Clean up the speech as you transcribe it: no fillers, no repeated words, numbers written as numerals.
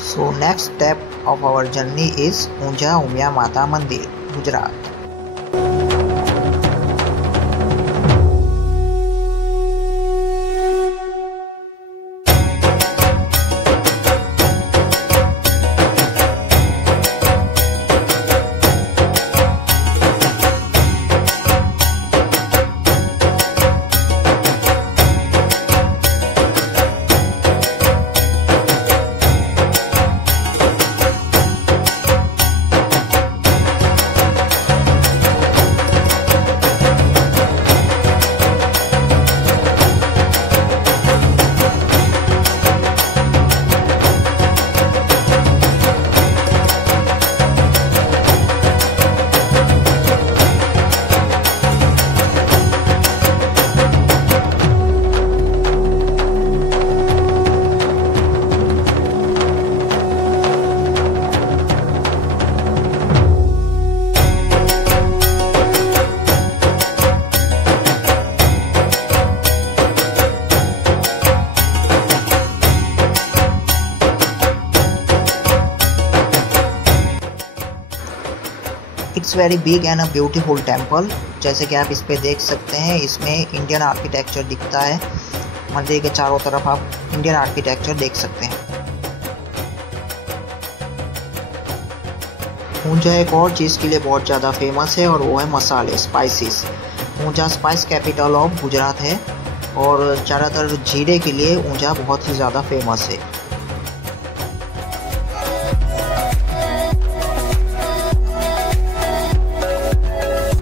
So next step of our journey is Unjha Umiya માતા મંદિર, Gujarat. It's very big and a beautiful temple. जैसे कि आप इस पे देख सकते हैं, इसमें इंडियन आर्किटेक्चर दिखता है. मंदिर के चारों तरफ आप इंडियन आर्किटेक्चर देख सकते हैं. ऊंझा एक और चीज़ के लिए बहुत ज़्यादा फेमस है और वो है मसाले, spices. Unjha spice capital of Gujarat है और ज़्यादातर जीरे के लिए ऊंझा बहुत ही ज़्यादा फेमस है.